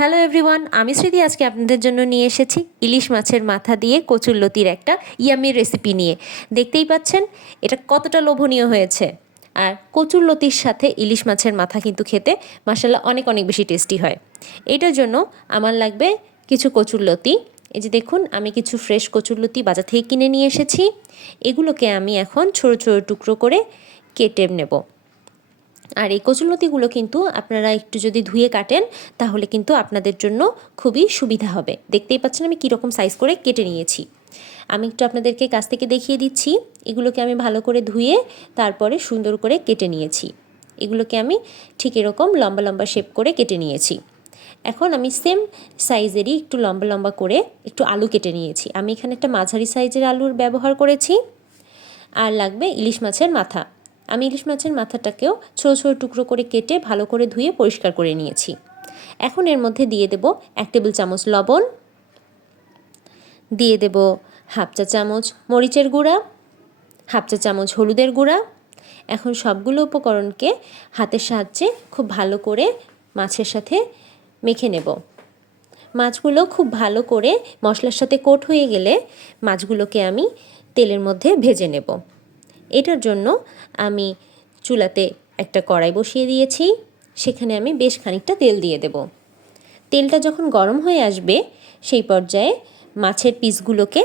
Hello everyone, আমি স্মৃতি। আজকে আপনাদের জন্য নিয়ে এসেছি ইলিশ মাছের মাথা দিয়ে কচুরলতির একটা ইয়ামি রেসিপি নিয়ে। দেখতেই পাচ্ছেন এটা কতটা লোভনীয় হয়েছে। আর কচুরলতির সাথে ইলিশ মাছের মাথা কিন্তু খেতে মাশাআল্লাহ অনেক অনেক বেশি টেস্টি হয়। এটার জন্য আমার লাগবে কিছু কচুরলতি। এই যে দেখুন, আমি কিছু ফ্রেশ কচুরলতি বাজার থেকে কিনে নিয়ে এসেছি। এগুলোকে আমি এখন ছোটো ছোটো টুকরো করে কেটে নেব। আর এই কচুরলতিগুলো কিন্তু আপনারা একটু যদি ধুয়ে কাটেন তাহলে কিন্তু আপনাদের জন্য খুবই সুবিধা হবে। দেখতেই পাচ্ছেন আমি কীরকম সাইজ করে কেটে নিয়েছি। আমি একটু আপনাদেরকে কাছ থেকে দেখিয়ে দিচ্ছি। এগুলোকে আমি ভালো করে ধুয়ে তারপরে সুন্দর করে কেটে নিয়েছি। এগুলোকে আমি ঠিক এরকম লম্বা লম্বা শেপ করে কেটে নিয়েছি। এখন আমি সেম সাইজেরই একটু লম্বা লম্বা করে একটু আলু কেটে নিয়েছি। আমি এখানে একটা মাঝারি সাইজের আলুর ব্যবহার করেছি। আর লাগবে ইলিশ মাছের মাথা। আমি ইলিশ মাছের মাথাটাকেও ছোটো ছোটো টুকরো করে কেটে ভালো করে ধুয়ে পরিষ্কার করে নিয়েছি। এখন এর মধ্যে দিয়ে দেব 1 টেবিল চামচ লবণ, দিয়ে দেব হাফ চা চামচ মরিচের গুঁড়া, হাফ চা চামচ হলুদের গুঁড়া। এখন সবগুলো উপকরণকে হাতের সাহায্যে খুব ভালো করে মাছের সাথে মেখে নেব। মাছগুলো খুব ভালো করে মশলার সাথে কোট হয়ে গেলে মাছগুলোকে আমি তেলের মধ্যে ভেজে নেব। এটার জন্য আমি চুলাতে একটা কড়াই বসিয়ে দিয়েছি। সেখানে আমি বেশ খানিকটা তেল দিয়ে দেব। তেলটা যখন গরম হয়ে আসবে সেই পর্যায়ে মাছের পিসগুলোকে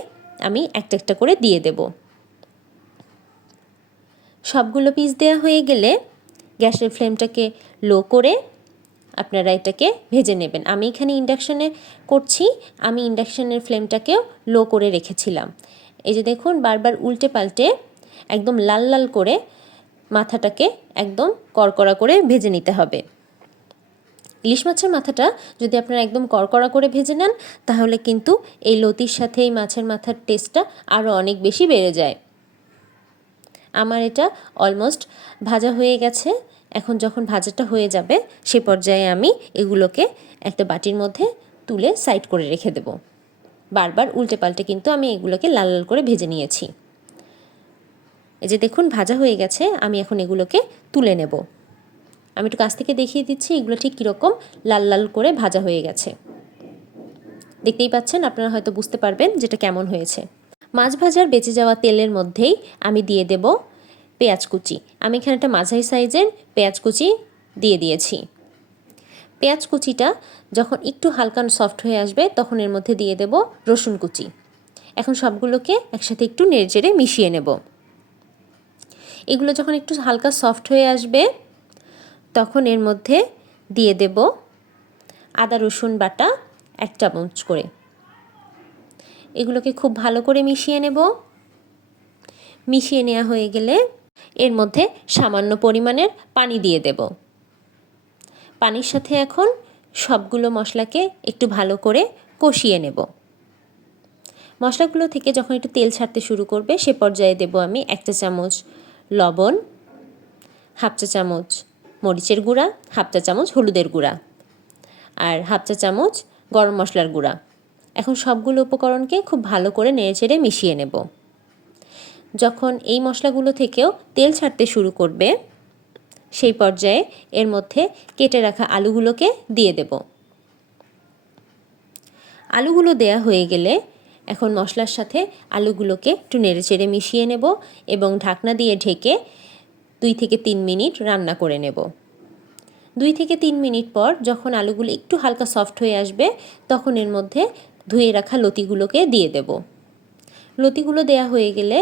আমি একটা একটা করে দিয়ে দেব। সবগুলো পিস দেওয়া হয়ে গেলে গ্যাসের ফ্লেমটাকে লো করে আপনারা এটাকে ভেজে নেবেন। আমি এখানে ইন্ডাকশানে করছি। আমি ইন্ডাকশানের ফ্লেমটাকেও লো করে রেখেছিলাম। এই যে দেখুন, বারবার উল্টে পাল্টে একদম লাল লাল করে মাথাটাকে একদম কড়কড়া করে ভেজে নিতে হবে। ইলিশ মাছের মাথাটা যদি আপনারা একদম কড়কড়া করে ভেজে নেন তাহলে কিন্তু এই লতির সাথে এই মাছের মাথার টেস্টটা আরও অনেক বেশি বেড়ে যায়। আমার এটা অলমোস্ট ভাজা হয়ে গেছে। এখন যখন ভাজাটা হয়ে যাবে সে পর্যায়ে আমি এগুলোকে একটা বাটির মধ্যে তুলে সাইড করে রেখে দেব। বারবার উল্টে পাল্টে কিন্তু আমি এগুলোকে লাল লাল করে ভেজে নিয়েছি। এই যে দেখুন, ভাজা হয়ে গেছে। আমি এখন এগুলোকে তুলে নেব। আমি একটু কাছ থেকে দেখিয়ে দিচ্ছি এগুলো ঠিক কীরকম লাল লাল করে ভাজা হয়ে গেছে। দেখতেই পাচ্ছেন, আপনারা হয়তো বুঝতে পারবেন যেটা কেমন হয়েছে। মাছ ভাজার বেঁচে যাওয়া তেলের মধ্যেই আমি দিয়ে দেব পেঁয়াজ কুচি। আমি এখানে একটা মাঝারি সাইজের পেঁয়াজ কুচি দিয়ে দিয়েছি। পেঁয়াজ কুচিটা যখন একটু হালকা সফট হয়ে আসবে তখন এর মধ্যে দিয়ে দেব রসুন কুচি। এখন সবগুলোকে একসাথে একটু নেড়েচেড়ে মিশিয়ে নেব। এগুলো যখন একটু হালকা সফট হয়ে আসবে তখন এর মধ্যে দিয়ে দেব আদা রসুন বাটা 1 চামচ করে। এগুলোকে খুব ভালো করে মিশিয়ে নেব। মিশিয়ে নেওয়া হয়ে গেলে এর মধ্যে সামান্য পরিমাণের পানি দিয়ে দেব। পানির সাথে এখন সবগুলো মশলাকে একটু ভালো করে কষিয়ে নেব। মশলাগুলো থেকে যখন একটু তেল ছাড়তে শুরু করবে সে পর্যায়ে দেব আমি 1 চা চামচ লবণ, হাফ চা চামচ মরিচের গুঁড়া, হাফ চা চামচ হলুদের গুঁড়া আর হাফ চা চামচ গরম মশলার গুঁড়া। এখন সবগুলো উপকরণকে খুব ভালো করে নেড়েচেড়ে মিশিয়ে নেব। যখন এই মশলাগুলো থেকেও তেল ছাড়তে শুরু করবে সেই পর্যায়ে এর মধ্যে কেটে রাখা আলুগুলোকে দিয়ে দেব। আলুগুলো দেয়া হয়ে গেলে এখন মশলার সাথে আলুগুলোকে একটু নেড়েচেড়ে মিশিয়ে নেব এবং ঢাকনা দিয়ে ঢেকে 2 থেকে 3 মিনিট রান্না করে নেব। 2 থেকে 3 মিনিট পর যখন আলুগুলো একটু হালকা সফট হয়ে আসবে তখন এর মধ্যে ধুয়ে রাখা লতিগুলোকে দিয়ে দেব। লতিগুলো দেয়া হয়ে গেলে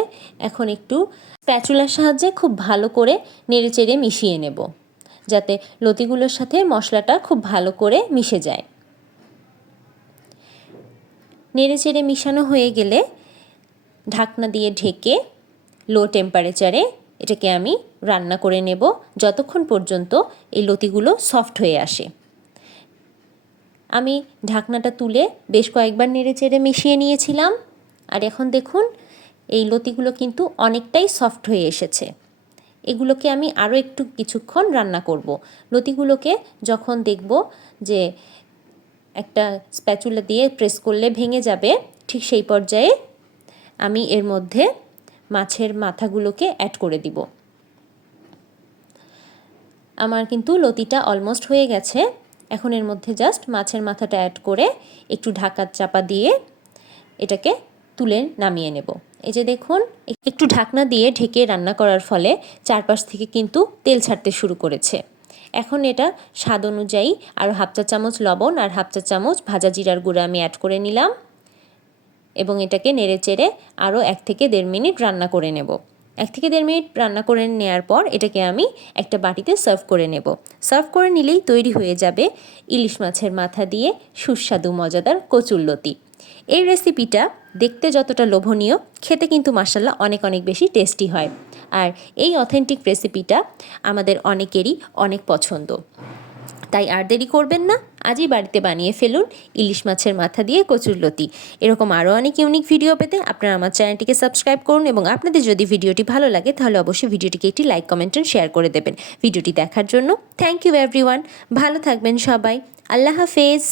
এখন একটু স্প্যাচুলার সাহায্যে খুব ভালো করে নেড়েচেড়ে মিশিয়ে নেব যাতে লতিগুলোর সাথে মশলাটা খুব ভালো করে মিশে যায়। নেড়েচেড়ে মিশানো হয়ে গেলে ঢাকনা দিয়ে ঢেকে লো টেম্পারেচারে এটাকে আমি রান্না করে নেব যতক্ষণ পর্যন্ত এই লতিগুলো সফট হয়ে আসে। আমি ঢাকনাটা তুলে বেশ কয়েকবার নেড়েচেড়ে মিশিয়ে নিয়েছিলাম। আর এখন দেখুন এই লতিগুলো কিন্তু অনেকটাই সফট হয়ে এসেছে। এগুলোকে আমি আরও একটু কিছুক্ষণ রান্না করব। লতিগুলোকে যখন দেখব যে একটা স্প্যাচুলা দিয়ে প্রেস করলে ভেঙে যাবে ঠিক সেই পর্যায়ে আমি এর মধ্যে মাছের মাথাগুলোকে অ্যাড করে দিব। আমার কিন্তু লতিটা অলমোস্ট হয়ে গেছে। এখন এর মধ্যে জাস্ট মাছের মাথাটা অ্যাড করে একটু ঢাকা চাপা দিয়ে এটাকে তুলে নামিয়ে নেব। এই যে দেখুন, একটু ঢাকনা দিয়ে ঢেকে রান্না করার ফলে চারপাশ থেকে কিন্তু তেল ছাড়তে শুরু করেছে। এখন এটা স্বাদ অনুযায়ী আরও হাফ চা চামচ লবণ আর হাফ চা চামচ ভাজা জিরার গুঁড়া আমি অ্যাড করে নিলাম এবং এটাকে নেড়ে চেড়ে আরও 1 থেকে 1.5 মিনিট রান্না করে নেব। 1 থেকে 1.5 মিনিট রান্না করে নেওয়ার পর এটাকে আমি একটা বাটিতে সার্ভ করে নেব। সার্ভ করে নিলেই তৈরি হয়ে যাবে ইলিশ মাছের মাথা দিয়ে সুস্বাদু মজাদার কচুরলতি। এই রেসিপিটা দেখতে যতটা লোভনীয়, খেতে কিন্তু মাশাআল্লাহ অনেক অনেক বেশি টেস্টি হয়। আর এই অথেন্টিক রেসিপিটা আমাদের অনেকেরই অনেক পছন্দ। তাই আর দেরি করবেন না, আজই বাড়িতে বানিয়ে ফেলুন ইলিশ মাছের মাথা দিয়ে কচুরলতি। এরকম আরও অনেক ইউনিক ভিডিও পেতে আপনারা আমার চ্যানেলটিকে সাবস্ক্রাইব করুন এবং আপনাদের যদি ভিডিওটি ভালো লাগে তাহলে অবশ্যই ভিডিওটিকে একটি লাইক, কমেন্ট এন্ড শেয়ার করে দেবেন। ভিডিওটি দেখার জন্য থ্যাংক ইউ এভরিওয়ান। ভালো থাকবেন সবাই। আল্লাহ হাফেজ।